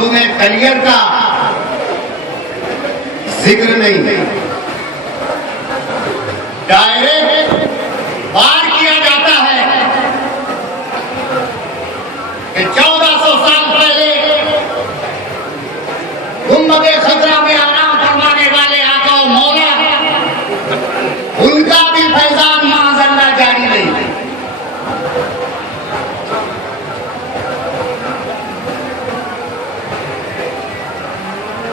मौजू में करियर का जिक्र नहीं, डायरेक्ट वार किया जाता है कि 1400 साल पहले गुंबदे खजरा में आराम फरमाने वाले आका मौला, उनका भी फैजान माज़अल्लाह जारी नहीं।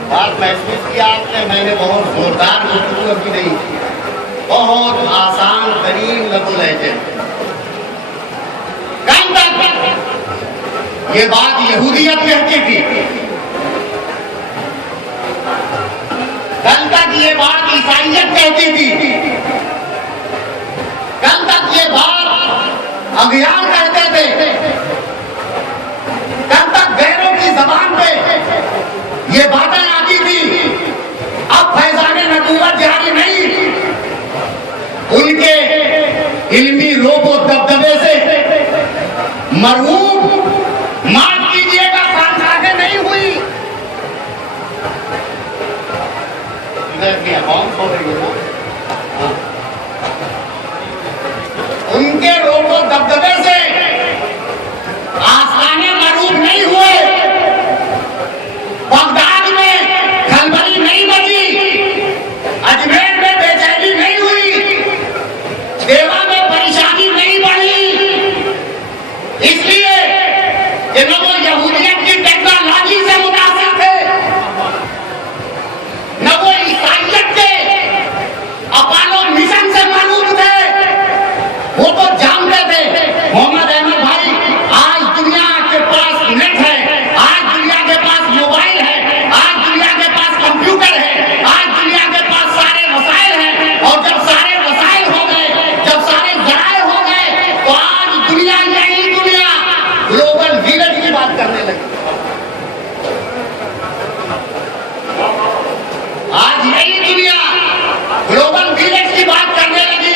बात महसूस किया आपने, मैंने बहुत जोरदार गुफ्तगू अभी नहीं की, बहुत आसान तरीन लफ्ज़ लहजे। कल तक ये बात यहूदियत कहती थी, कल तक ये बात ईसाइयत कहती थी, कल तक ये बात अभियान कहते थे, कल तक गैरों की जबान पे ये बातें आती थी। अब फैजाने नबूवत जारी नहीं, उनके इल्मी रोब और दबदबे से मरहूम माफ कीजिएगा सांसाखें नहीं हुई। इधर की अकाउंट हो रही है ना, उनके रोब और दबदबे से आसमाने मरहूम नहीं हुए, बगदाद में खलबली नहीं बची, अजमेर में बेचैनी नहीं हुई, देवा में परेशानी नहीं बढ़ी, इसलिए कि न वो यहूदियत की टेक्नोलॉजी से मुतासिर थे, न वो ईसाइयत के अपोलो मिशन से मालूम थे। वो तो जानते थे मोहम्मद अहमद भाई, आज दुनिया के पास नेट है, आज दुनिया के पास मोबाइल है, आज दुनिया के पास कंप्यूटर है, आज दुनिया के पास सारे वसाइल हैं, और जब सारे वसाइल हो गए, जब सारे जराए हो गए, तो आज दुनिया यही दुनिया ग्लोबल विलेज की बात करने लगी। आज यही दुनिया ग्लोबल विलेज की बात करने लगी।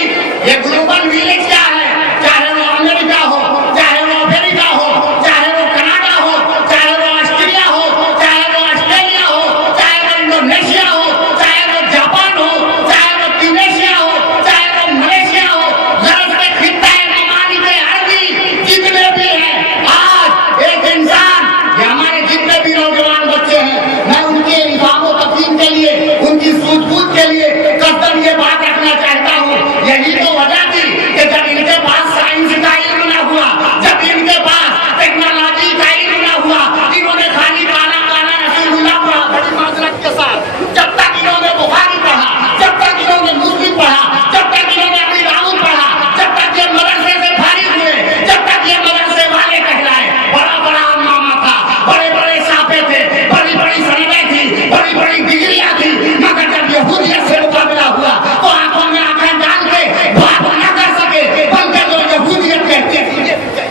ये ग्लोबल विलेज क्या है? चाहे वो अमेरिका हो, चाहे वो अमेरिका हो, चाहे वो कनाडा हो, चाहे वो ऑस्ट्रेलिया हो, चाहे वो ऑस्ट्रेलिया हो, चाहे वो इंडोनेशिया हो, चाहे वो जापान हो, चाहे वो ट्यूनीशिया हो, चाहे वो मलेशिया हो, गरज के खित्ते ममालिक अरबी जितने भी हैं, आज एक इंसान, ये हमारे जितने भी नौजवान बच्चे हैं, मैं उनके इल्जामों तफसील के लिए, उनकी सूझबूझ के लिए कसदन ये बात रखना चाहता हूँ। यही तो वजह थी कि जब इनके पास साइंस का इल्म न हुआ, जब इनके पास टेक्नोलॉजी का इल्म न हुआ, इन्होंने खाली गाना गाना रसूलुल्लाह पढ़ा बड़ी माजरत के साथ, जब तक इन्होंने बुखारी पढ़ा, जब तक इन्होंने मुस्लिम पढ़ा, जब तक इन्होंने अबी दाऊद पढ़ा, जब तक ये मदरसे से फारिग हुए, जब तक ये मदरसे वाले कहलाए, बड़ा बड़ा मामा था, बड़े बड़े साफे थे, बड़ी बड़ी सनदें थी, बड़ी बड़ी डिग्रियां थी, मगर जब यहूदियत से मुकाबला हुआ तो आंखों में आंखें डाल के बात न कर सके, बल्कि जो यहूदियत कहते थे।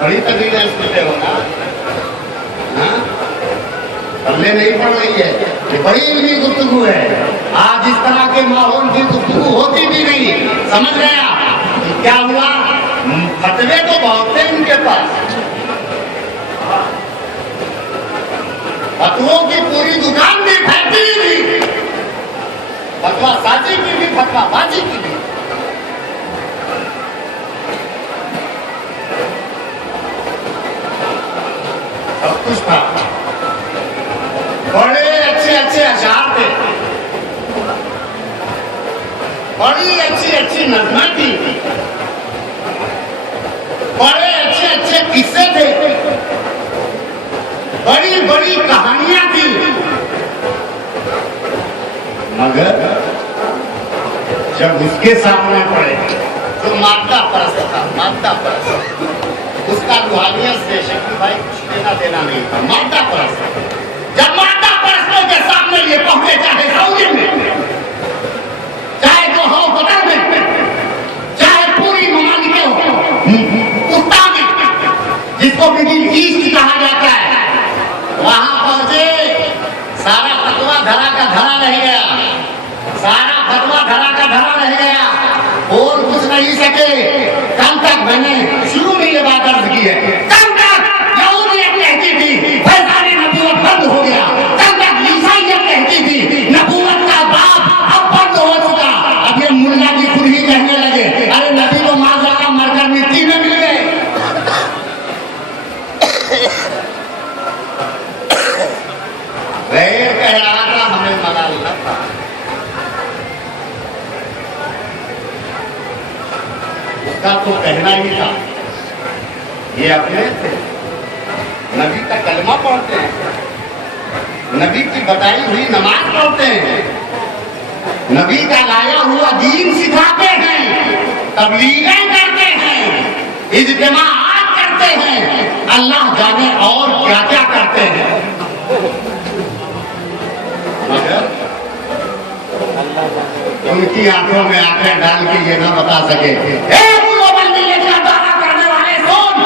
बड़ी तकलीफ सुनते हो ना, हाँ? पढ़ने नहीं पड़ रही है, ये बड़ी इल्मी गुफ्तगू है। आज इस तरह के माहौल की गुफ्तगू होती भी नहीं। समझ गया क्या हुआ? फतवे तो बहुत थे इनके पास, फतवों की पूरी दुकान भी फैलती थी, फतवा साजी की भी, फतवा बाजी की भी। सब कुछ था, बड़े अच्छे अच्छे अशार थे, बड़ी अच्छी अच्छी नज़्में थी, बड़े अच्छे अच्छे किस्से थे, बड़ी बड़ी कहानियां थी, मगर जब उसके सामने पड़े जो मादा परस्त था, मादा परस्त, उसका रुहानियत से शकील भाई कुछ लेना देना नहीं था। मादा परस्त, जब मादा परस्तों के सामने ये पहुंचे, चाहे सऊदी में, चाहे जो हो कतर में, चाहे पूरी ममालिक हो, उत्ता में, जिसको मिडिल ईस्ट कहा जाता है, वहां पहुंचे, सारा फतवा धरा का धरा रह गया, सारा फतवा धरा का धरा रह गया, बोल कुछ नहीं सके। कल तक मैंने शुरू में ये बात अर्ज की है, कल इसका तो कहना ही था, ये अपने थे, नबी का कलमा पढ़ते हैं, नबी की बताई हुई नमाज पढ़ते हैं, नबी का लाया हुआ दीन सिखाते हैं, तबलीगें करते हैं, इज्तिमाआत करते हैं, अल्लाह जाने और क्या क्या करते हैं। मगर उनकी आंखों में आंखें डाल के ये ना बता सके, ग्लोबल विलेज का दावा करने वाले कौन?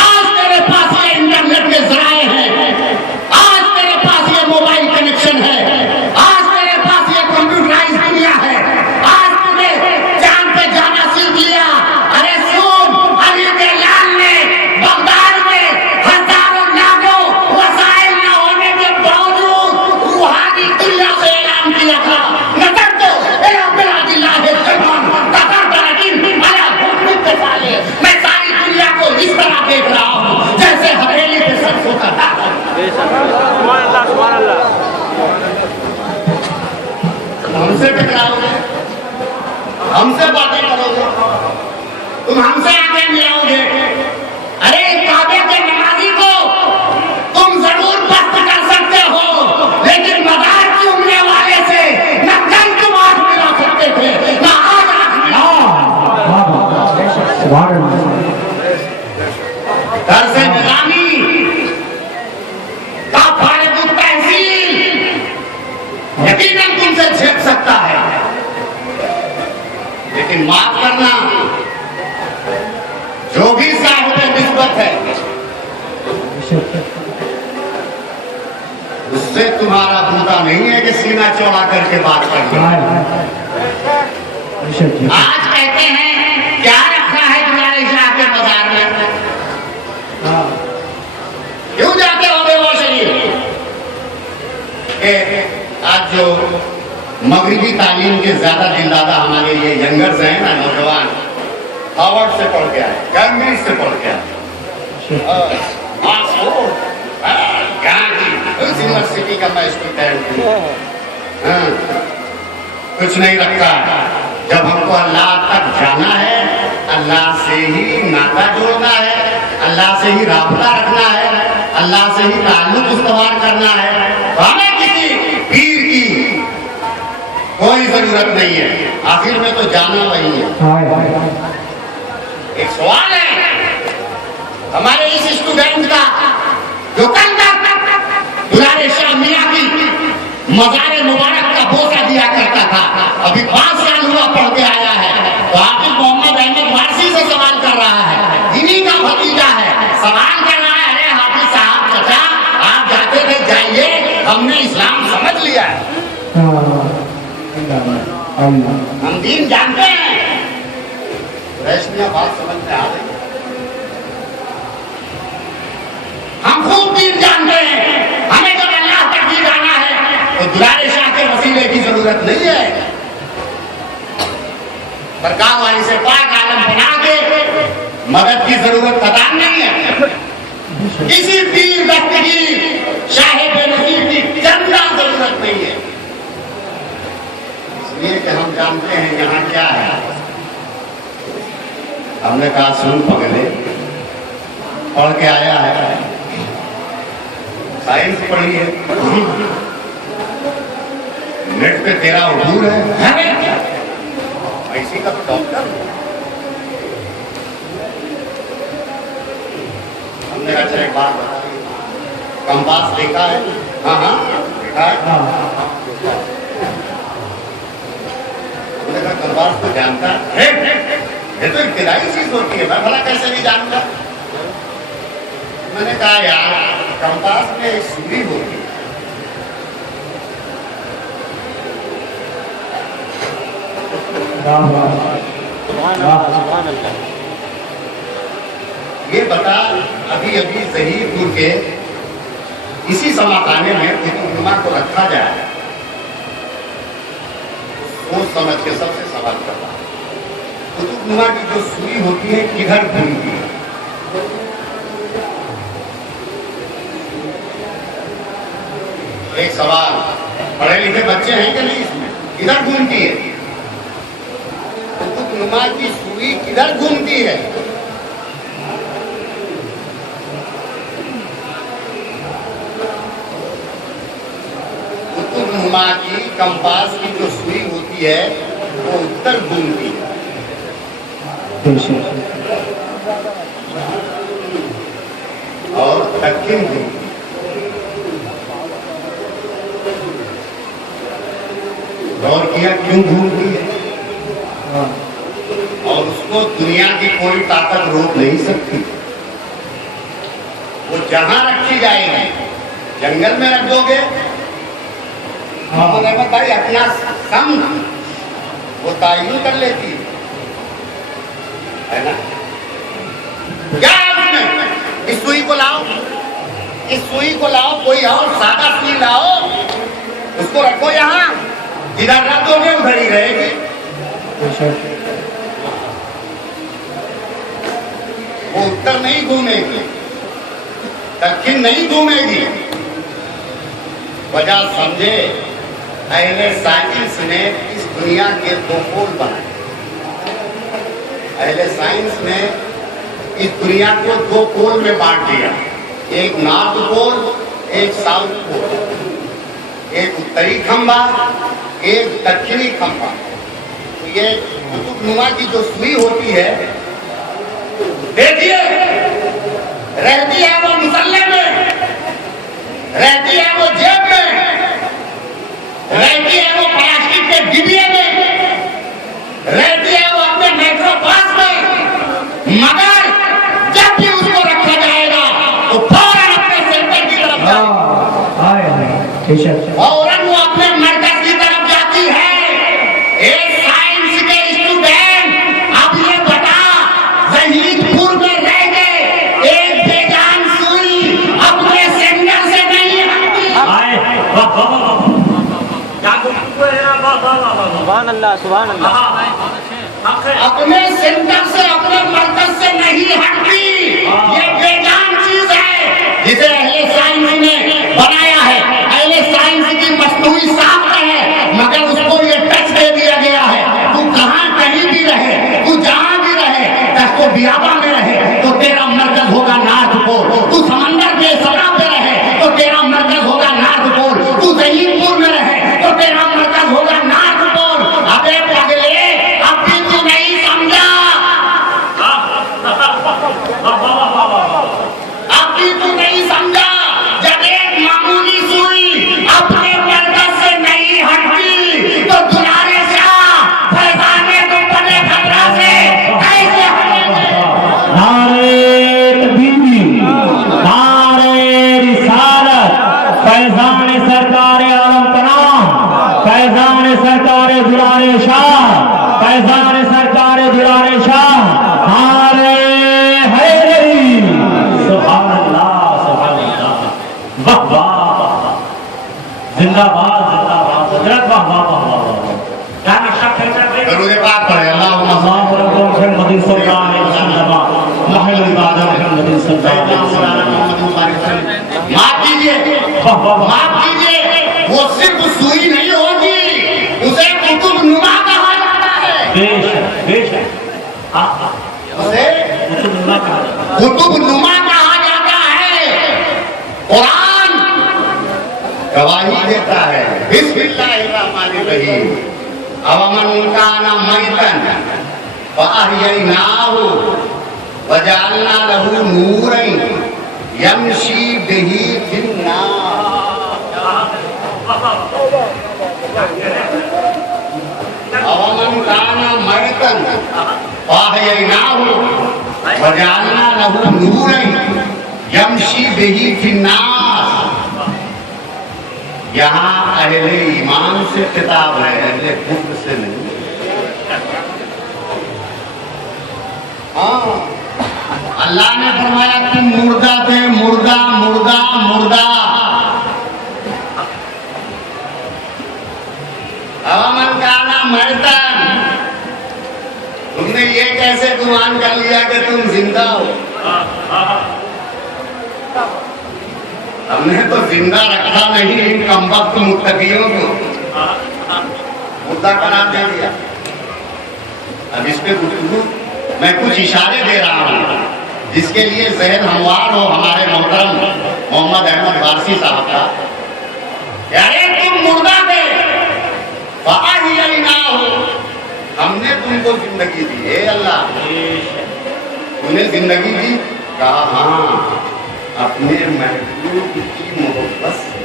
आज तेरे पास ये इंटरनेट के जराए हैं, आज तेरे पास ये मोबाइल कनेक्शन है, आज तेरे पास ये कंप्यूटराइज दुनिया है, आज तूने चांद पे जाना सीख लिया। अरे सुन, अली के लाल ने बगदाद में हजारों लाखों वसाइल न होने के बावजूद रूहानी दुनिया से ऐलान किया था, नजर दो मैं सारी दुनिया को इस तरह देख रहा हूँ जैसे हवेली पे सब सोता था। हमसे टकराओगे, हमसे बातें करोगे, तुम हमसे आगे मिलाओगे। अरे काबे के नमाजी को तुम जरूर पस्त कर सकते हो, लेकिन मदार की उम्र वाले से न कल तुम आंख मिला सकते थे, न आज आंख मिलाओ। दरसे निजामी का फारिग तहसील यकीनन तुमसे झेप सकता है, लेकिन माफ करना, जो भी साहिब निस्बत है उससे तुम्हारा बूता नहीं है कि सीना चौड़ा करके बात करना। आज कहते हैं क्या रखा है तुम्हारे शाह के बाजार में, क्यों जाते हो बेवो शरीफ? आज जो मगरिबी तालीम के ज्यादा दिलदादा हमारे ये यंगर्स हैं ना, नौजवान, हार्वर्ड से पढ़ के आए, कैम्ब्रिज से पढ़ के आए, यूनिवर्सिटी का मैं स्टूडेंट हूँ, कुछ नहीं रखा। जब हमको अल्लाह तक जाना है, अल्लाह से ही नाता जोड़ना है, अल्लाह से ही राबता रखना है, अल्लाह से ही ताल्लुक इस्तेमाल करना है, हमें किसी पीर की कोई जरूरत नहीं है। आखिर में तो जाना वही है। एक सवाल है हमारे इस स्टूडेंट का, जो कल तक दुलारे शाह मियां की मज़ारे मुबारक का बोसा दिया करता था, अभी 5 साल हुआ पढ़ के आया है, तो हाफिज मोहम्मद अहमद वारसी से सवाल कर रहा है, इन्हीं का भतीजा है, सवाल कर रहा है, अरे हाफिज साहब चाचा आप जाते थे, जाइए, हमने इस्लाम समझ लिया है, हम दीन जानते हैं। वैष्णव बात समझ में आ रही, हम खूब दीन जानते हैं, हमें जब अल्लाह तक ही जाना है तो दुलारे शाह के वसीले की जरूरत नहीं है। सरकार वाली से पाक आलम बना के मदद की जरूरत कदार नहीं है, किसी पीर दस्तगीर शाहे बेनजीर की चंदा जरूरत नहीं है, इसलिए कि हम जानते हैं यहाँ क्या है। हमने कहा सुन पगले, पढ़ के आया है, साइंस पढ़ी है, नेट पे तेरा उठूर है, ऐसी का तो डॉक्टर। हमने कहा एक बात बता, कंपास देखा है? हाँ हाँ देखा है। हमने कहा कंपास तो जानता है, ये तो इब्तिदाई चीज होती है, मैं भला कैसे नहीं जानता। मैंने कहा यार कंपास में एक सुई होती है, ये बता, अभी अभी ज़हीरपुर के इसी समाखाने में कुतुबनुमा को रखा जाए, सोच समझ के सबसे सवाल करता है, कुतुबनुमा की जो सुई होती है किधर घूमती है? एक सवाल, पढ़े लिखे बच्चे हैं कि नहीं इसमें, किधर घूमती है? नुमा की सुई किधर घूमती है? कुतुब नुमा की कंपास की जो सुई होती है वो उत्तर घूमती है और दक्षिण घूमती है। गौर किया क्यों घूमती है? और उसको दुनिया की कोई ताकत रोक नहीं सकती। वो जहां रखी जाएगी, जंगल में रख दोगे भाई अपना सम वो तायन कर लेती है ना। क्या उसमें इस सुई को लाओ, इस सुई को लाओ, कोई और सादा सुई लाओ, उसको रखो यहाँ, इधर रख दोगे उधर ही रहेगी। वो उत्तर नहीं घूमेगी, दक्षिण नहीं घूमेगी। वजह समझे, अहले साइंस ने इस दुनिया के दो पोल बनाए। अहले साइंस ने इस दुनिया को दो पोल में बांट दिया, एक नॉर्थ पोल, एक साउथ पोल, एक उत्तरी खंबा, एक दक्षिणी खंबा। तो ये कुतुबनुमा की जो सुई होती है, देखिए रहती है वो मुसल्ले में, रहती है वो जेब में, रहती है वो प्लास्टिक के डिबिये में, रहती है वो अपने मेट्रो पास में, मगर जब भी उसको रखा जाएगा तो फौरन अपने सेंटर की तरफ जाएगी, फौरन वो अपने मरकज की तरफ जाती है। एक साइंस के स्टूडेंट अब ये बता, जहीदपुर में रह गए, एक बेजान सुई अपने सेंटर से नहीं हटती। सुभान अल्लाह, सुभान अल्लाह। अपने सेंटर से, अपने मरकज से नहीं हटती। ये बेजान चीज है जिसे अहले साइंस ने बनाया है। अहले साइंस की मस्तूरी साफ है, मगर उसको ये टच दे दिया गया है। तू कहाँ कहीं भी रहे, तू जहाँ भी रहे, तो बियाबा में रहे तो तेरा मरकज होगा नॉर्थ पोल, तू समंदर के सतह पे रहे तो तेरा मरकज होगा नॉर्थ पोल, तू जहीदपुर में रहे तो तेरा मरकज होगा नॉर्थ पोल। अबे पगले, अब भी तू नहीं समझा, अब भी तू नहीं समझा। जब एक मामूली सुई अपने मरकज से नहीं हटती तो दुलारे शाह फैजाने को बने खतरा से कैसे हटेंगे? नारे तकबीर, नारे रिसालत, फैजान सरकार आलम तमाम, फैजान सरकार दुलारे शाह, फैजान सरकार दुलारे शाह, नारे हैदरी। सुभान अल्लाह, सुभान अल्लाह, वाह वाह, जिंदाबाद जिंदाबाद, हजरत वाह वाह वाह वाह। क्या नक्शा खेल दरूद पाक पढ़े, अल्लाहुम्मा मुहम्मद सल्लल्लाहु अलैहि वसल्लम, महल इबादत मुहम्मद सल्लल्लाहु अलैहि वसल्लम। माफ कीजिए, माफ कीजिए, वो सिर्फ सुई नहीं होगी, उसे कुतुबनुमा कहा जाता है। बेशक बेशक, उसे कुतुबनुमा कहा जाता है। कुतुबनुमा कहा जाता है। कुरान गवाही देता है, बिस्मिल्लाहिर्रहमानिर्रहीम, अवमन काना मैतन फअहयैनाहु वजअलना लहू नूरन यमशी बिही फिन्नास। अवमन काना मैतन फअहयैनाहु वजअलना लहू नूरन यमशी बिही फिन्नास। यहाँ अहले ईमान से खिताब है, अहले कुफ्र से नहीं। हाँ, अल्लाह ने फरमाया तुम मुर्दा थे, मुर्दा मुर्दा मुर्दा। अवमन काना मैतन, तुमने ये कैसे गुमान कर लिया कि तुम जिंदा हो? हमने तो जिंदा रखा नहीं, इन कमबख्त मुत्तकियों को मुर्दा करार दे दिया। अब इस पे गुफ्तगू मैं कुछ इशारे दे रहा हूँ जिसके लिए जहन हमवार हो हमारे मोहतरम मोहम्मद अहमद वारसी साहब का। अरे तुम मुर्दा थे, ना हो, हमने तुमको जिंदगी दी। हे अल्लाह, तूने जिंदगी दी? कहा हाँ, अपने महबूब की मोहब्बत से।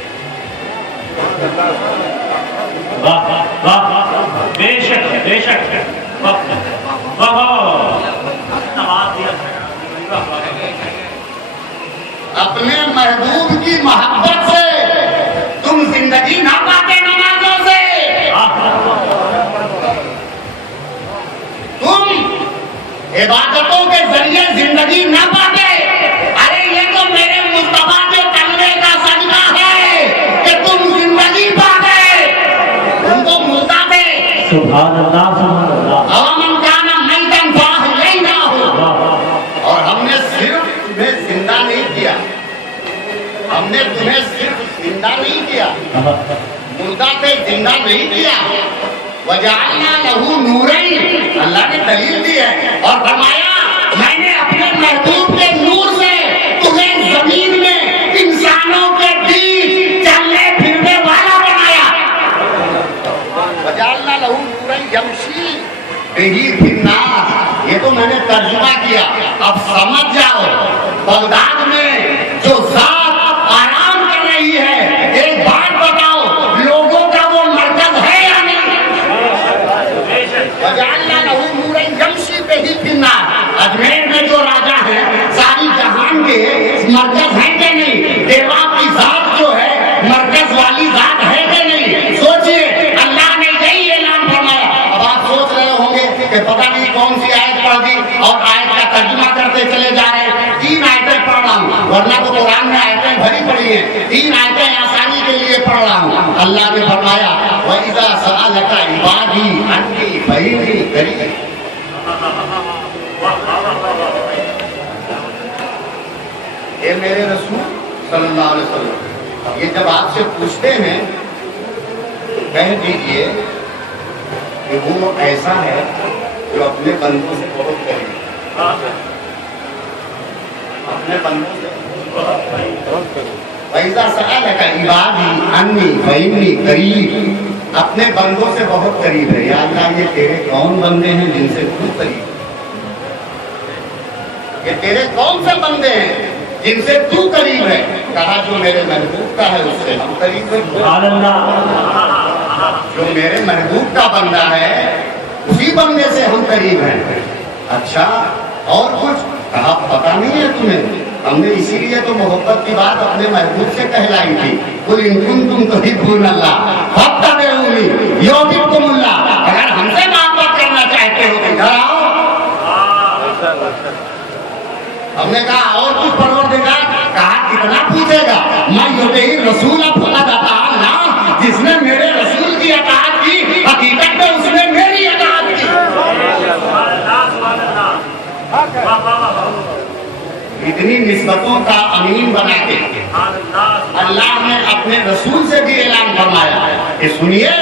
वाह वाह वाह, बेशक बेशक, वाह वाह वाह, नवाज दिया। अपने महबूब की मोहब्बत से तुम जिंदगी ना पाते नमाजों से। तुम इबादतों के जरिए जिंदगी ना पाते। अरे ये तो मेरे मुस्तफा के तलवे का सदका है कि तुम जिंदगी पा गए। तुम तो मुर्दा थे। सुभान अल्लाह, सुभान अल्लाह। अवमन काना मैतन फाहिलैनाहु, और हमने सिर्फ तुम्हें जिंदा नहीं किया, हमने तुम्हें सिर्फ जिंदा नहीं किया, मुर्दा से जिंदा नहीं किया। वजालना लहू नूरैन, अल्लाह ने दलील दी है और फरमाया मैंने अपने महबूब के नूर से तुम्हें जमीन में इंसानों के बीच चलने फिरने वाला बनाया। वजालना लहू नूरैन यमशी बिही फिन्नास, ये तो मैंने तर्जुमा किया, अब समझ जाओ। बगदाद में जो जात आराम कर रही है, एक बात बताओ, लोगों का वो मरकज है या नहीं? वजालना लहू नूरैन यमशी बिही फिन्नास, अजमेर में जो राजा है सारी जहान के मरकज है कि नहीं? देवा की जात जो है मरकज वाली जात है कि नहीं? सोचिए, अल्लाह ने यही ऐलान फरमाया। अब आप सोच रहे होंगे कि पता नहीं कौन सी आयत पढ़ दी और आयत का तर्जुमा करते चले जा रहे हैं। 3 आयतें पढ़ रहा हूँ, वरना तो कुरान में आयतें भरी पड़ी हैं। 3 आयतें आसानी के लिए पढ़ रहा हूँ। अल्लाह ने फरमाया वइज़ा सअलका इबादी अन्नी फइन्नी करीब। ये मेरे रसूल सल्लल्लाहु अलैहि वसल्लम, ये जब आपसे पूछते हैं तो कह दीजिए कि वो ऐसा है जो अपने बंदों से बहुत करीब, अपने बंदों से वइज़ा सअलका इबादी अन्नी फइन्नी करीब, अपने बंदों से बहुत करीब है। या अल्लाह, ये तेरे कौन बंदे हैं जिनसे तू करीब? ये तेरे कौन से बंदे हैं जिनसे तू करीब है? कहा जो मेरे महबूब का है उससे हम करीब हैं। जो मेरे महबूब का बंदा है उसी बंदे से हम करीब हैं। अच्छा, और कुछ? कहा पता नहीं है तुम्हें, हमने इसीलिए तो मोहब्बत की बात अपने महबूब से कहलाई थी। कुल इन कुंतुम तुहिब्बूनल्लाह फत्तबिऊनी युहिब्बुकुमुल्लाह, अगर हमसे मोहब्बत करना चाहते हो तो घर आओ। हमने कहा और कुछ परवरदिगार? कहा कितना पूछेगा, मैं युतीई रसूल फक़द अताअल्लाह, जिसने मेरे रसूल की अताअत की हकीकत में उसने मेरी अताअत की। इतनी निस्बतों का अमीन बना के अल्लाह ने अपने रसूल से भी ऐलान फरमाया कि सुनिए,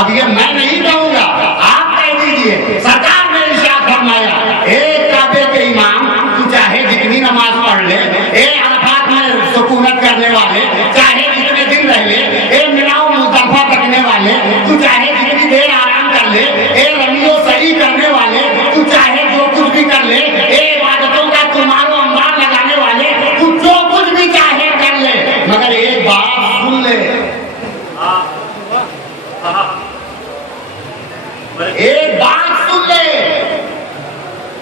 अब ये मैं नहीं कहूंगा, आप कह दीजिए। सरकार ने इरशाद फरमाया, एक काबे के इमाम तू चाहे जितनी नमाज पढ़ ले, एक अरफात में सुकूनत करने वाले चाहे जितने दिन रह ले, एक मिनाओ मुज़दलिफा तकने वाले तू चाहे जितनी देर आराम कर ले, एक रमियो सही करने वाले तू चाहे जो कुछ भी कर ले, एक इबादतों का तुम्हारो अंबार लगाने वाले तू जो कुछ भी चाहे कर ले, मगर एक बात सुन ले, एक बात सुन ले,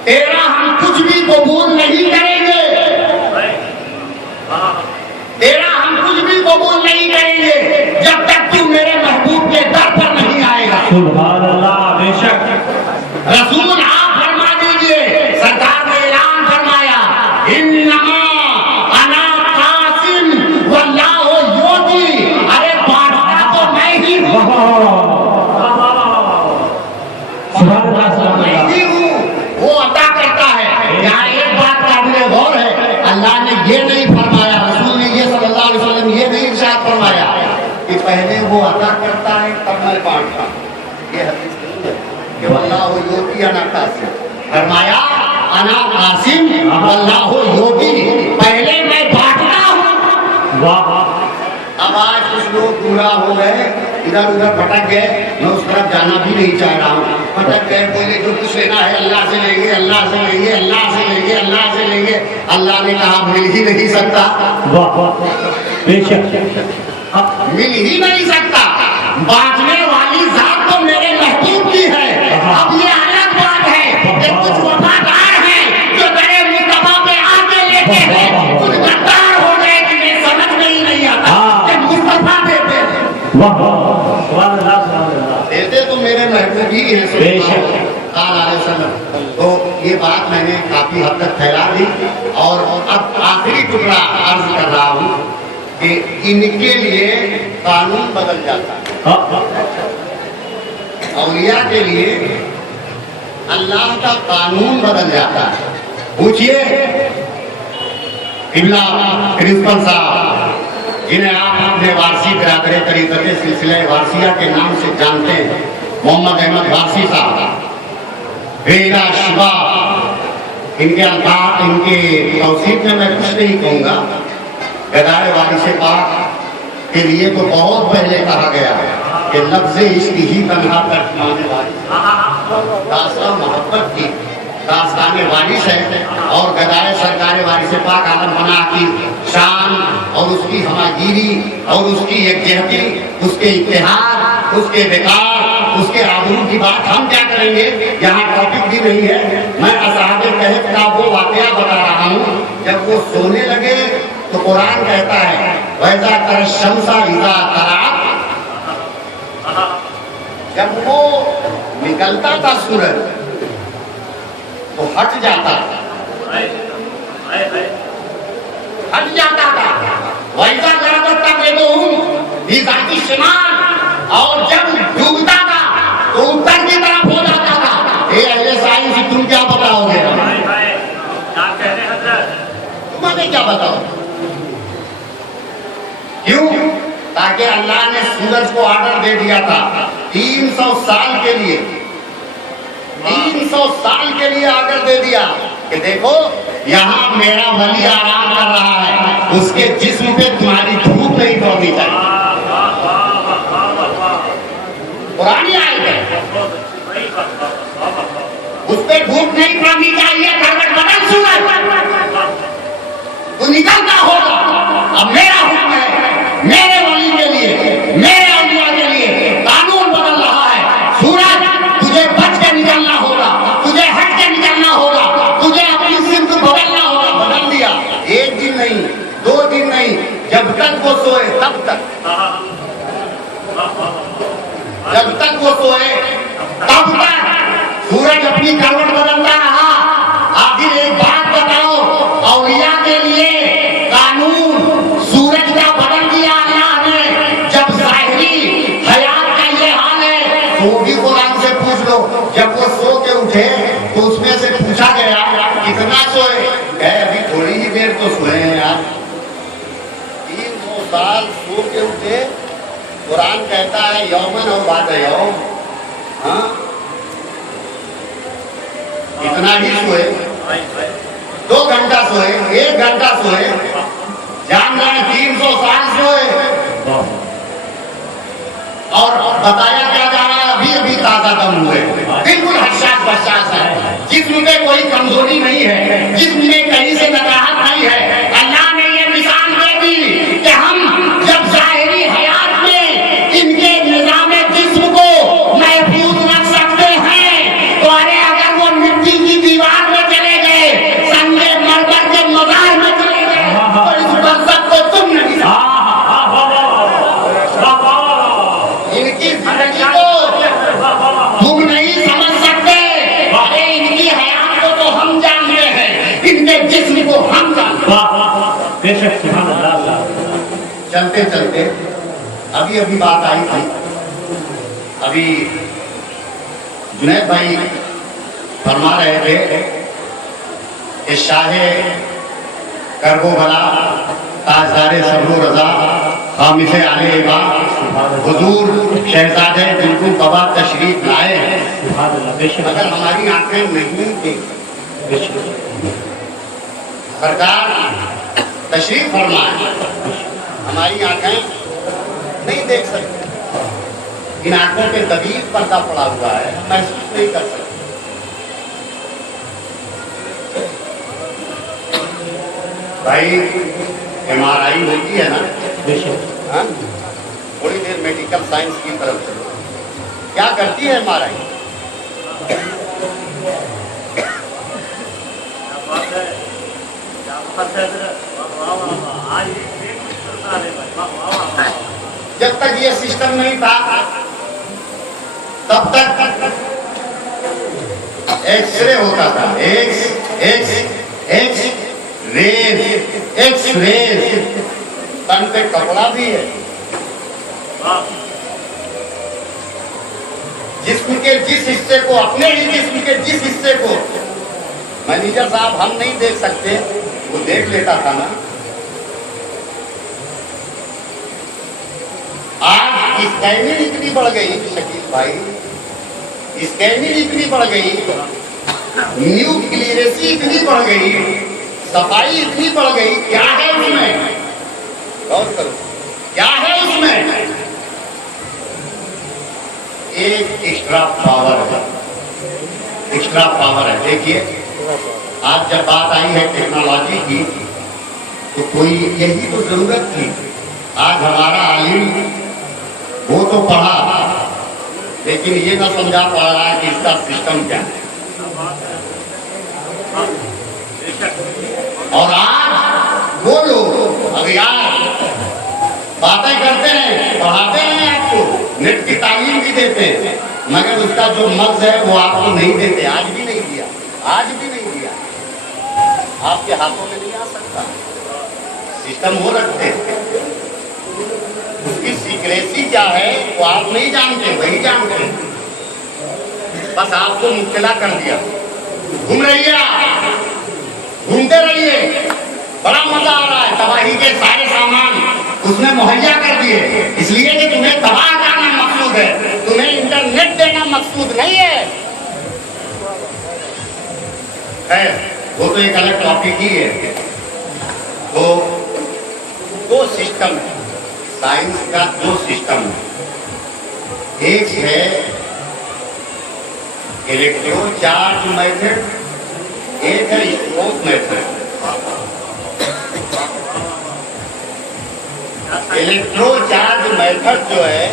तेरा हम कुछ भी कबूल नहीं करेंगे, तेरा हम कुछ भी कबूल नहीं करेंगे जब तक तू मेरे महबूब के दर पर नहीं आएगा। सुभान अल्लाह, बेशक। रसूल आप फरमा दीजिए, सरकार ने ऐलान फरमाया इन्नमा अना कासिम वल्लाहु युती, अरे बांटना तो मैं ही हूँ, मैं ही हूँ, वो अता करता है। यहाँ एक बात काबिल गौर है, अल्लाह ने ये नहीं फरमाया, रसूल ने ये सल्लल्लाहु अलैहि वसल्लम ये नहीं इरशाद फरमाया कि पहले वो अता करता है तब मैं बांटता हूँ। ये हदीस नहीं है कि वल्लाहु युती अना कासिम। मुकस्सिम। फरमाया अना कासिम वल्लाहु योगी, पहले मैं बांटता हूँ। वाह अब आज कुछ लोग गुमराह हो गए, इधर उधर भटक गए, मैं उस तरफ जाना भी नहीं चाह रहा हूँ। भटक गए, बोले जो कुछ लेना है अल्लाह से लेंगे, अल्लाह से लेंगे, अल्लाह से लेंगे, अल्लाह से लेंगे। अल्लाह ने कहा मिल ही नहीं सकता, वाह बेशक मिल ही नहीं सकता। बांटने वाली जात तो मेरे महबूब की है। अब ये अलग बात है कि कुछ वफादार हैं जो मेरे मुस्तफा पे आके लेते हैं, कुछ गद्दार हो गए जिन्हें समझ में ही नहीं आता कि मुस्तफा देते हैं। वाह सुभान अल्लाह सुभान अल्लाह। देते तो मेरे महबूब ही हैं बेशक। सल्लल्लाहु अलैहि वसल्लम। तो ये बात मैंने काफी हद तक फैला दी और अब आखिरी टुकड़ा अर्ज कर रहा हूँ कि इनके लिए कानून बदल जाता है। औलिया के लिए अल्लाह का कानून बदल जाता है। पूछिए किबला प्रिंसिपल साहब, जिन्हें आप अपने वारसी बिरादरे तरीक़ते सिलसिले वारसिया के नाम से जानते हैं, मोहम्मद अहमद वारसी साहब, बेला शिवा, इनके अल्फाज इनके तौसीफ में मैं कुछ नहीं कहूँगा। गदाए वारिस पाक के लिए तो बहुत पहले कहा गया है कि लफ्ज़ इश्क ही तन्हा तर्जमाने वाली दास्तान मोहब्बत की दास्तान वारिस है। और गदाए सरकार वारिस पाक आलम बना की शान और उसकी हमागिरी और उसकी यकजहती, उसके इत्तेहाद, उसके बेकार, उसके आबरू की बात हम क्या करेंगे, यहाँ टॉपिक भी नहीं है। मैं असहाबे कहत का वो वाकया बता रहा हूँ, जब वो सोने लगे तो कुरान कहता है वैसा कर शमसा इज़ा तलाअत, जब वो निकलता था सूरज तो हट जाता था, हट जाता था। वैसा गरबत का तो हूँ जाती शिमाल, और जब डूबता था तो उत्तर की तरफ हो जाता था। ये अहले साइंस तुम क्या बताओगे, तुम्हें क्या बताओ? क्यों? ताकि अल्लाह ने सूरज को ऑर्डर दे दिया था 300 साल के लिए, 300 साल के लिए ऑर्डर दे दिया कि देखो यहाँ मेरा वली आराम कर रहा है, उसके जिस्म पे तुम्हारी धूप नहीं पड़नी चाहिए। पुरानी आयत है, उस पे धूप नहीं पड़नी चाहिए। करवट बदल सूरज तो निकलता होगा। अब मेरा हुक्म है मेरे वली के लिए, मेरे औलिया के लिए कानून बदल रहा है। सूरज तुझे बच के निकलना होगा, तुझे हट के निकलना होगा, तुझे अपनी सिमत बदलना होगा। बदल दिया, एक दिन नहीं, 2 दिन नहीं, जब तक वो सोए तब तक, जब तक वो सोए तब तक सूरज अपनी करवट बदलता रहा। आखिर एक बात बताओ, औलिया के लिए कानून सूरज का बदल दिया अल्लाह ने। जब ज़ाहिरी हयात का ये हाल है तो भी कुरान से पूछ लो। जब वो सो के उठे तो उसमें से पूछा गया कितना सोए, कहे अभी थोड़ी ही देर तो सोए हैं यार। 300 साल सो के उठे। कुरान कहता है यौमन और बाद यौम, हाँ इतना ही सोए, 2 घंटा सोए, 1 घंटा सोए, जान रहे 300 साल सोए। और बताया क्या जा रहा है, अभी अभी ताजा दम हुए, बिल्कुल हर्षास बर्षास है, जिस्म में कोई कमजोरी नहीं है, जिस्म में कहीं से नकाहत नहीं है। अल्लाह ने ये मिसाल दे दी कि हम जब ज़ाहिरी हयात में इनके निज़ाम जिस्म को महफूज रख सकते हैं तो अरे अगर वो मिट्टी की दीवार में चले गए, संगे मरकर के मज़ार में चले गए तो इस बरसत को तुम नहीं इनकी जिंदगी को तुम नहीं समझ सकते। अरे इनकी हयात को तो हम जानते हैं, इनके जिस्म को हम जानते हैं। बेशक सुभान अल्लाह। चलते चलते अभी अभी बात आई थी, अभी जुनैद भाई फरमा रहे थे कि शाहे करबोबला ताजदारे सब्र रजा खामिसे आले इबा हुजूर शहजादे बिल्कुल बाबा तशरीफ लाए हैं। सुभान अल्लाह बेशक मगर हमारी आंखें नहीं देख बेशक सरकार तशरीफ फरमाए, हमारी आंखें नहीं देख सकती, इन आंखों पे दबीज पर्दा पड़ा हुआ है, महसूस नहीं कर सकते। भाई MRI होती है ना, बेशक हाँ? थोड़ी देर मेडिकल साइंस की तरफ चलो, क्या करती है MRI? जब तक ये सिस्टम नहीं था तब तक एक्सरे होता था, एक्स-रे, तन पे कपड़ा भी है, जिस्म के जिस हिस्से को, अपने ही जिस्म के जिस हिस्से को मैनेजर साहब हम नहीं देख सकते, वो देख लेता था ना। आज स्कैनिंग इतनी बढ़ गई शकील भाई, स्कैनिंग इतनी बढ़ गई, न्यू क्लियरेंसी इतनी बढ़ गई, सफाई इतनी बढ़ गई, क्या है उसमें? गौर करो, क्या है उसमें? एक एक्स्ट्रा पावर है, एक्स्ट्रा पावर है। देखिए आज जब बात आई है टेक्नोलॉजी की, तो कोई यही तो जरूरत थी। आज हमारा आलिम वो तो पढ़ा, लेकिन ये ना समझा पा रहा है कि इसका सिस्टम क्या है। और आज वो लोग अज्ञान बातें करते हैं, पढ़ाते हैं आपको, नेट की तालीम भी देते हैं, मगर उसका जो मग्ज है वो आपको नहीं देते। आज भी नहीं दिया, आज भी नहीं दिया, आपके हाथों में नहीं आ सकता। सिस्टम वो रखते हैं, उसकी सीक्रेसी क्या है वो आप नहीं जानते, वही जानते हैं। बस आपको मुब्तला कर दिया, घूम रहिए, घूमते रहिए, बड़ा मजा आ रहा है। तबाही के सारे सामान उसने मुहैया कर दिए, इसलिए कि तुम्हें तबाह करना मकसूद है, तुम्हें इंटरनेट देना मकसूद नहीं है। वो तो एक अलग टॉपिक ही है। तो दो सिस्टम है साइंस का, दो सिस्टम है। एक है इलेक्ट्रोचार्ज मेथड, एक है स्ट्रोक मेथड। इलेक्ट्रोचार्ज मेथड जो है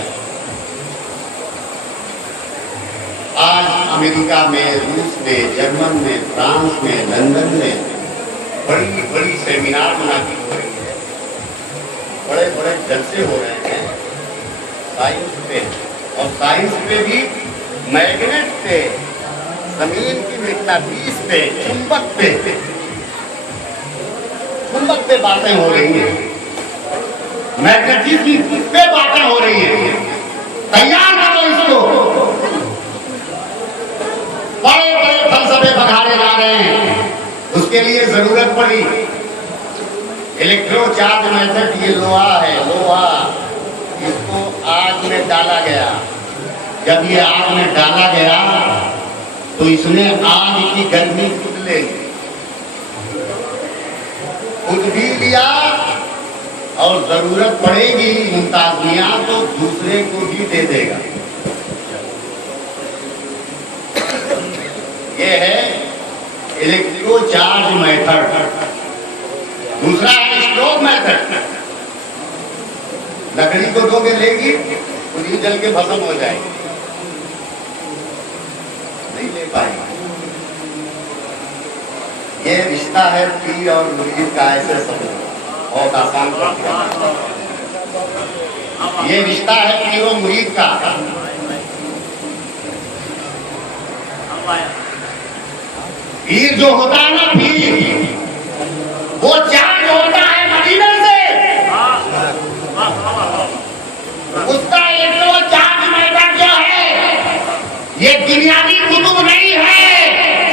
आज अमेरिका में, रूस में, जर्मन में, फ्रांस में, लंदन में बड़ी बड़ी सेमिनार मुनाकिद हो रही है, बड़े बड़े जलसे हो रहे हैं साइंस पे। और साइंस पे भी मैग्नेट पे, जमीन की मैग्नेटिस पे, चुंबक पे बातें हो रही हैं, मैग्नेटिज्म पे बातें हो रही हैं। तैयार करो इसको, बड़े बड़े फलसफे बघारे जा रहे हैं। उसके लिए जरूरत पड़ी इलेक्ट्रोचार्ज मेथड। ये लोहा है, लोहा, इसको आग में डाला गया। जब ये आग में डाला गया तो इसने आग की गर्मी खुद ले ली, खुद भी लिया, और जरूरत पड़ेगी मुमताज मियां तो दूसरे को भी दे देगा। ये है इलेक्ट्रोचार्ज मेथड। दूसरा है स्ट्रोक मेथड। लकड़ी को दोगे लेगी, पूरी जल के भस्म हो जाएगी, नहीं ले पाएगी। ये रिश्ता है पीर और मुरीद का, ऐसे समझो, बहुत आसान कर दिया। ये रिश्ता है पीर और मुरीद का। पीर जो होता है ना, पीर वो चार्ज होता है मदीने से, उसका इलेक्ट्रोचार्ज मेथड जो है ये दुनियावी कुतुब नहीं है,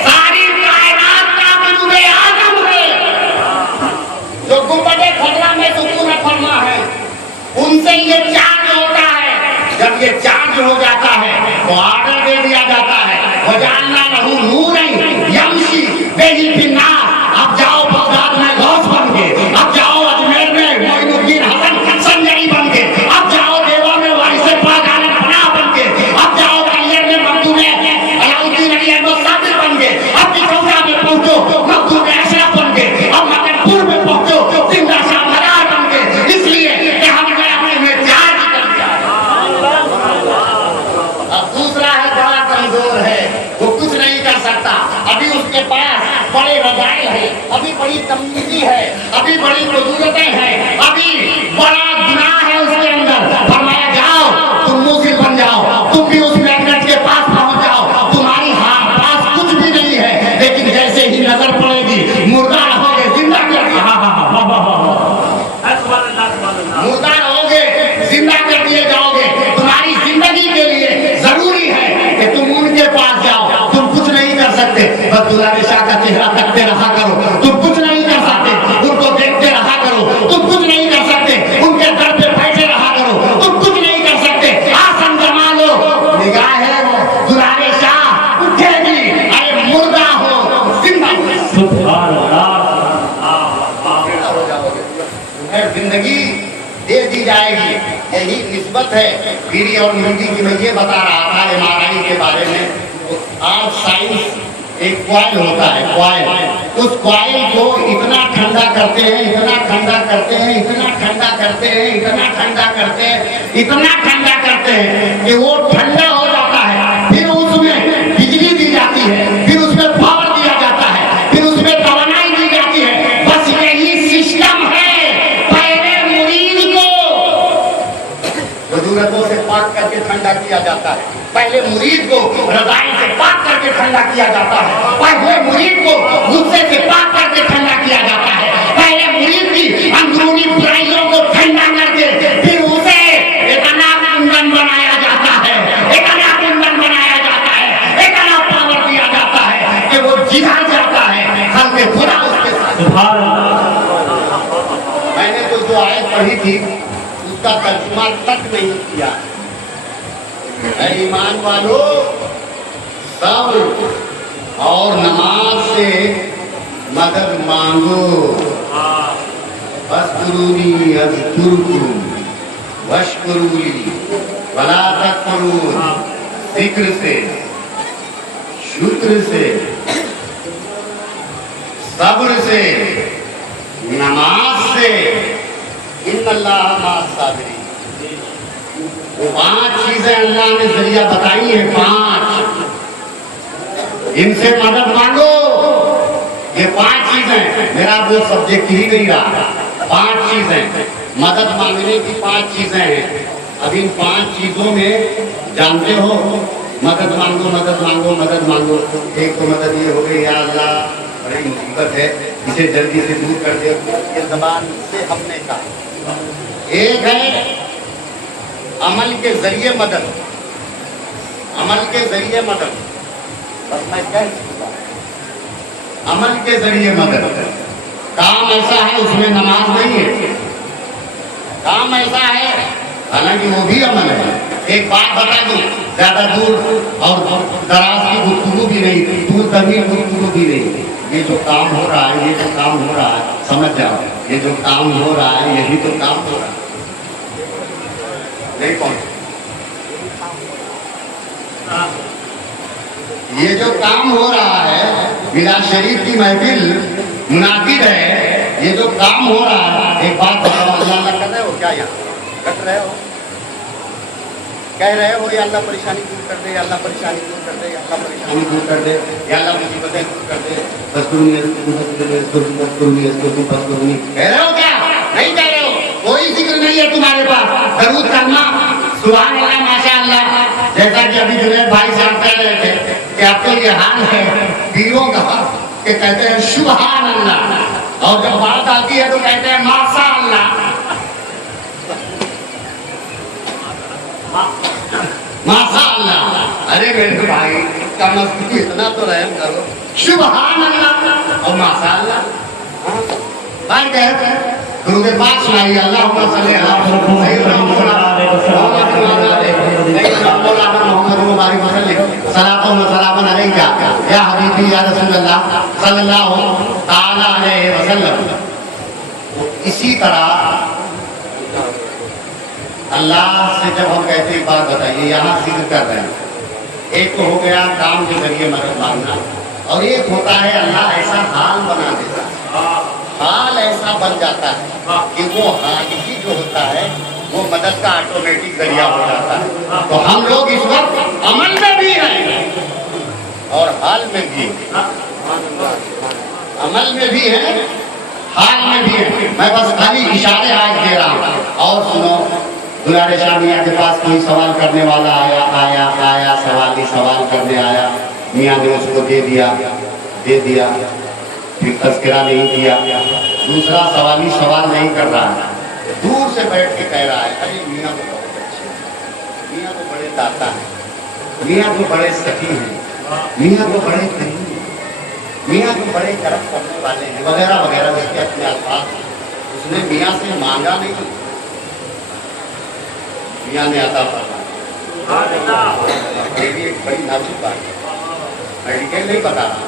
सारी कायनात का कुतुब आजम है, जो गुंबदे खतरा में सुकून फरमा है, उनसे ये चार्ज होता है। जब ये चार्ज हो जाता है तो ऑर्डर दे दिया जाता है बेही फिन्ना, अब जाओ बगदाद में गौस बन के, अब जाओ अजमेर में मोइनुद्दीन हसन संजरी बन के, अब जाओ देवा में वारिसे पाक आलम पनाह बन के, अब जाओ कलियर में मखदूम अलाउद्दीन अली अहमद साबिर बन के, अब पिछौरा में पहुंचो मखदूम अशरफ बन के, अब मदनपुर में पहुंचो जिंदा शाह मदार बन के, इसलिए कि हमने अपने में त्याग कर दिया। अब दूसरा है बड़ा कमजोर है, वो कुछ नहीं कर सकता, अभी उसके पास बड़े रजाइल है, अभी बड़ी तमीज़ी है, अभी बड़ी कुदरतें हैं, अभी बड़ा गुनाह है उसके अंदर। फरमाया जाओ तुम मुसिल बन जाओ, तुम भी उस मैग्नेट के पास पहुंच जाओ, तुम्हारी पास कुछ भी नहीं है, लेकिन जैसे ही नजर पड़ेगी मुर्दा रहोगे, जिंदा कर दिया, मुर्दा रहोगे, जिंदा कर दिए जाओगे। तुम्हारी जिंदगी के लिए जरूरी है कि तुम उनके पास जाओ, तुम कुछ नहीं कर सकते, बस दुलारे शाह का चेहरा तकते रहा करो, तुम कुछ नहीं कर सकते, उनको देखते रहा करो, तुम कुछ नहीं कर सकते, उनके दर पे बैठे रहा करो, तुम कुछ नहीं कर सकते, आसन जमा लो, निगाह है वो दुलारे शाह उठेगी, अरे मुर्दा हो जिंदा हो, सुभान अल्लाह। तुम्हें जिंदगी दे दी जाएगी। यही निस्बत है पीरी और मुर्गी की। मैं ये बता रहा था MRI के बारे में। आज साइंस एक कॉइल होता है, कॉइल, उस कॉइल को इतना ठंडा करते हैं, इतना ठंडा करते हैं, इतना ठंडा करते हैं, इतना ठंडा करते हैं, इतना ठंडा करते हैं कि वो ठंडा हो जाता है, फिर उसमें बिजली दी जाती है, फिर उसमें पावर दिया जाता है, फिर उसमें तवानाई दी जाती है। बस यही सिस्टम है। पहले मुरीद को जरूरतों से पाक करके ठंडा किया जाता है, पहले मुरीद को रज़ाई से पाक करके ठंडा किया जाता है, पहले मुरीद को गुस्से से पाक करके ठंडा किया जाता है, पहले मुरीद की अंदरूनी बुराइयों को ठंडा करके फिर उसे इतना कुंदन बनाया जाता है, इतना कुंदन बनाया जाता है, इतना पावर दिया जाता है कि वो जिधर जाता है हल्के खुदा उसके साथ। सुभान अल्लाह। मैंने तो जो आयत पढ़ी थी उसका तर्जुमा तक नहीं किया। ईमान वालों, सब्र और नमाज से मदद मांगो। वस्कुरूनी अज़कुरुकुम वश्कुरूली वला तकफुरून। जिक्र से, शुक्र से, सब्र से, नमाज से, इन्नल्लाह मअस साबिरीन। वो 5 चीजें अल्लाह ने जरिया बताई है, 5, इनसे मदद मांगो। ये 5 चीजें, मेरा वो सब्जेक्ट ही नहीं रहा। 5 चीजें मदद मांगने की 5 चीजें हैं। अब इन 5 चीजों में जानते हो, मदद मांगो, मदद मांगो, मदद मांगो। एक तो मदद ये हो गई, या अल्लाह बड़ी मुसीबत है, इसे जल्दी से दूर कर दे, ये ज़बान से हमने कहा। एक है अमल के जरिए मदद, अमल के जरिए मदद, बस मैं कह सकता, अमल के जरिए मदद। काम ऐसा है उसमें नमाज नहीं है, काम ऐसा है, हालांकि वो भी अमल है। एक बात बता दूं, ज्यादा दूर और दराज की गुफ्तगू भी नहीं, दूर तवील गुफ्तगू भी नहीं। ये जो काम हो रहा है, ये जो काम हो रहा है, समझ जाओ, ये जो काम हो रहा है यही तो काम हो रहा है। नहीं कौन, ये जो काम हो रहा है, मिलाद शरीफ की महफिल मुनाकिब है, ये जो काम हो रहा है, एक बात बताओ, अल्लाह कर रहे हो क्या? यहाँ कट रहे हो, कह रहे हो या अल्लाह परेशानी दूर कर दे, या अल्लाह परेशानी दूर कर दे, या अल्लाह परेशानी दूर कर दे, या अल्लाह मुसीबतें दूर कर दे, बस करूँगी। कह रहे हो क्या? नहीं कह रहे हो, कोई जिक्र नहीं है तुम्हारे पास। दरूद करना, सुभान अल्लाह, माशाअल्लाह। जैसा कि अभी जुनैद भाई साहब कह रहे थे कि अब तो ये हाल है पीरों का कि कहते हैं सुभान अल्लाह, और जब बात आती है तो कहते हैं माशा अल्लाह, माशा अल्लाह। अरे मेरे भाई का मस्ती इतना तो रहम करो, सुभान अल्लाह और माशा अल्लाह। भाई कहते हैं दुरूद पाक सुनाइए, अल्लाहुम्मा सल्ली अला मुहम्मद मुबारक वसल्लम सलातुन व सलामुन अलैका या हबीबी या रसूलल्लाह सल्लल्लाहु ताला अलैहि वसल्लम। इसी तरह अल्लाह से जब हम कहते एक बात बताइए, यहाँ जिक्र कर रहे हैं, एक तो हो गया काम के जरिए मदद मांगना, और एक होता है अल्लाह ऐसा हाल बना देता है, हाल ऐसा बन जाता है कि वो हाल ही जो होता है वो मदद का ऑटोमेटिक जरिया हो जाता है। तो हम लोग इस वक्त अमल में भी हैं और हाल में भी हैं, अमल में भी हैं, हाल में भी हैं। मैं बस खाली इशारे आज दे रहा हूँ। और सुनो, दुलारे शाह मियाँ के पास कोई सवाल करने वाला आया सवाल करने आया, मियाँ ने उसको दे दिया, फिर तज़किरा नहीं दिया, दूसरा सवाली सवाल नहीं कर रहा है, दूर से बैठ के कह रहा है अरे मियाँ तो बहुत अच्छे हैं, मियाँ तो बड़े दाता हैं, मियाँ तो बड़े सखी हैं, मियाँ तो बड़े करीम हैं, मियाँ तो बड़े करम करने वाले हैं, वगैरह वगैरह उसके अपने अल्फाज। उसने मियाँ से मांगा नहीं, मियाँ ने अता फरमाया। ये भी एक बड़ी नाजुक बात है, मैं डिटेल नहीं बता रहा।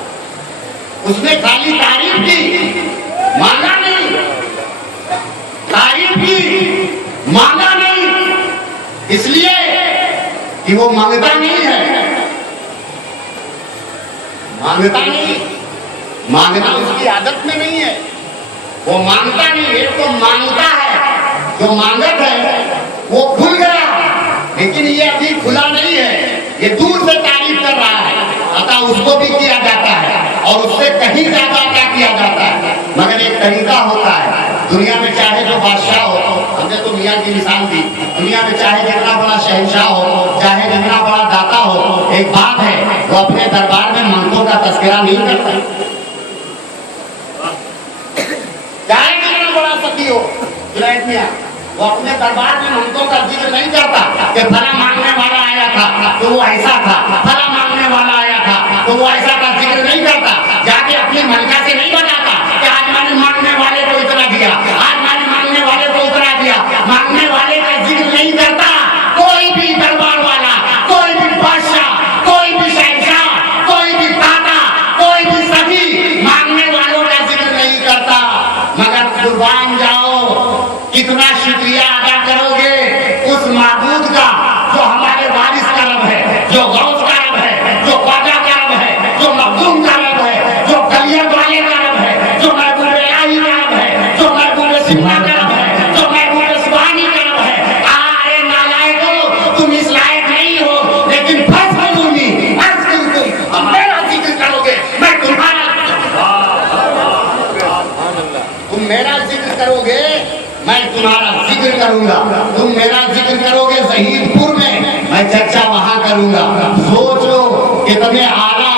उसने खाली तारीफ की, मांगा नहीं, तारीफ की, मांगा नहीं, इसलिए कि वो मांगता नहीं है, मांगता नहीं, मांगना उसकी आदत में नहीं है, वो मांगता नहीं। एक तो मांगता है, जो मांगत है वो खुल गया, लेकिन ये अभी खुला नहीं है, ये दूर से तारीफ कर रहा है, अतः उसको भी किया जाता है और उससे कहीं ज्यादा क्या किया जाता है। मगर एक तरीका होता है, दुनिया में चाहे जो बादशाह हो, हमने तो मियाँ की मिसाल दी, दुनिया में चाहे जितना बड़ा शहंशाह हो, चाहे जितना बड़ा दाता हो, एक बात है, वो अपने दरबार में मंत्रों का तस्करा नहीं करता। चाहे जितना बड़ा सती हो, मियाँ वो अपने दरबार में मंत्रों का जिक्र नहीं करता कि फला मांगने वाला आया था तो वो ऐसा था, फला मांगने वाला आया था तो वो ऐसा था, जिक्र नहीं करता। जाके अपनी मलका से नहीं बताता कि आज मैंने मांगने वाले को इतना दिया, आज मैंने मांगने वाले को उतना दिया, मांगने वाले का जिक्र नहीं करता। कोई भी दरबार वाला, कोई भी बादशाह, कोई भी शहंशाह, कोई भी दाता, कोई भी सभी मांगने वालों का जिक्र नहीं करता। मगर कुर्बान जाओ, कितना शुक्रिया अदा करोगे उस माबूद का जो हमारे वारिस का रब है, जो गौस का रब है, जो ख्वाजा का रब है, जो मखदूम का रब है, जो गलियत वाले का रब है, जो महबूब इलाही का रब है, जो महबूब सिम्मा का रब है, जो महबूब सुभानी का रब है। अरे नालायको, तुम इस लायक नहीं हो, लेकिन फज़लूनी, तुम मेरा जिक्र करोगे, मैं तुम्हारा, तुम मेरा जिक्र करोगे, मैं तुम्हारा जिक्र करूंगा। तुम मेरा जिक्र करोगे शहीदपुर में, मैं चर्चा वहां करूंगा। सोच लो कितने आला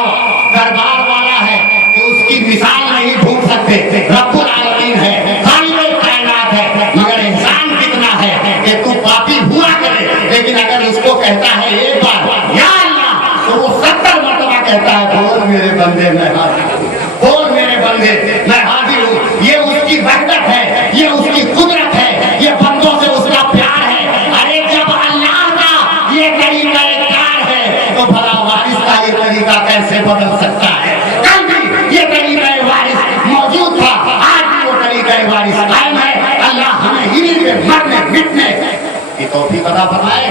दरबार वाला है कि उसकी मिसाल नहीं भूल सकते। रब्बुल आलमीन है, खालिक़ुल कायनात है, मगर इंसान कितना है कि तू पापी हुआ करे, लेकिन अगर उसको कहता है एक बार या अल्लाह, तो वो 70 मरतबा कहता है बोल मेरे बंदे मैं हाजिर हूं, बोल मेरे बंदे मैं हाजिर हूं। ये उसकी वहदत है, ये उसकी कुदरत है, ये बंदों से उसका प्यार है। अरे जब अल्लाह का ये तरीका कार है तो भला वारिस का ये तरीका कैसे बदल सकता है? कल भी ये तरीका वारिस मौजूद था, आज भी वो तरीका वारिस कायम है। अल्लाह हमें इन्हीं पे मरने मिटने की तौफीक अता फरमाए।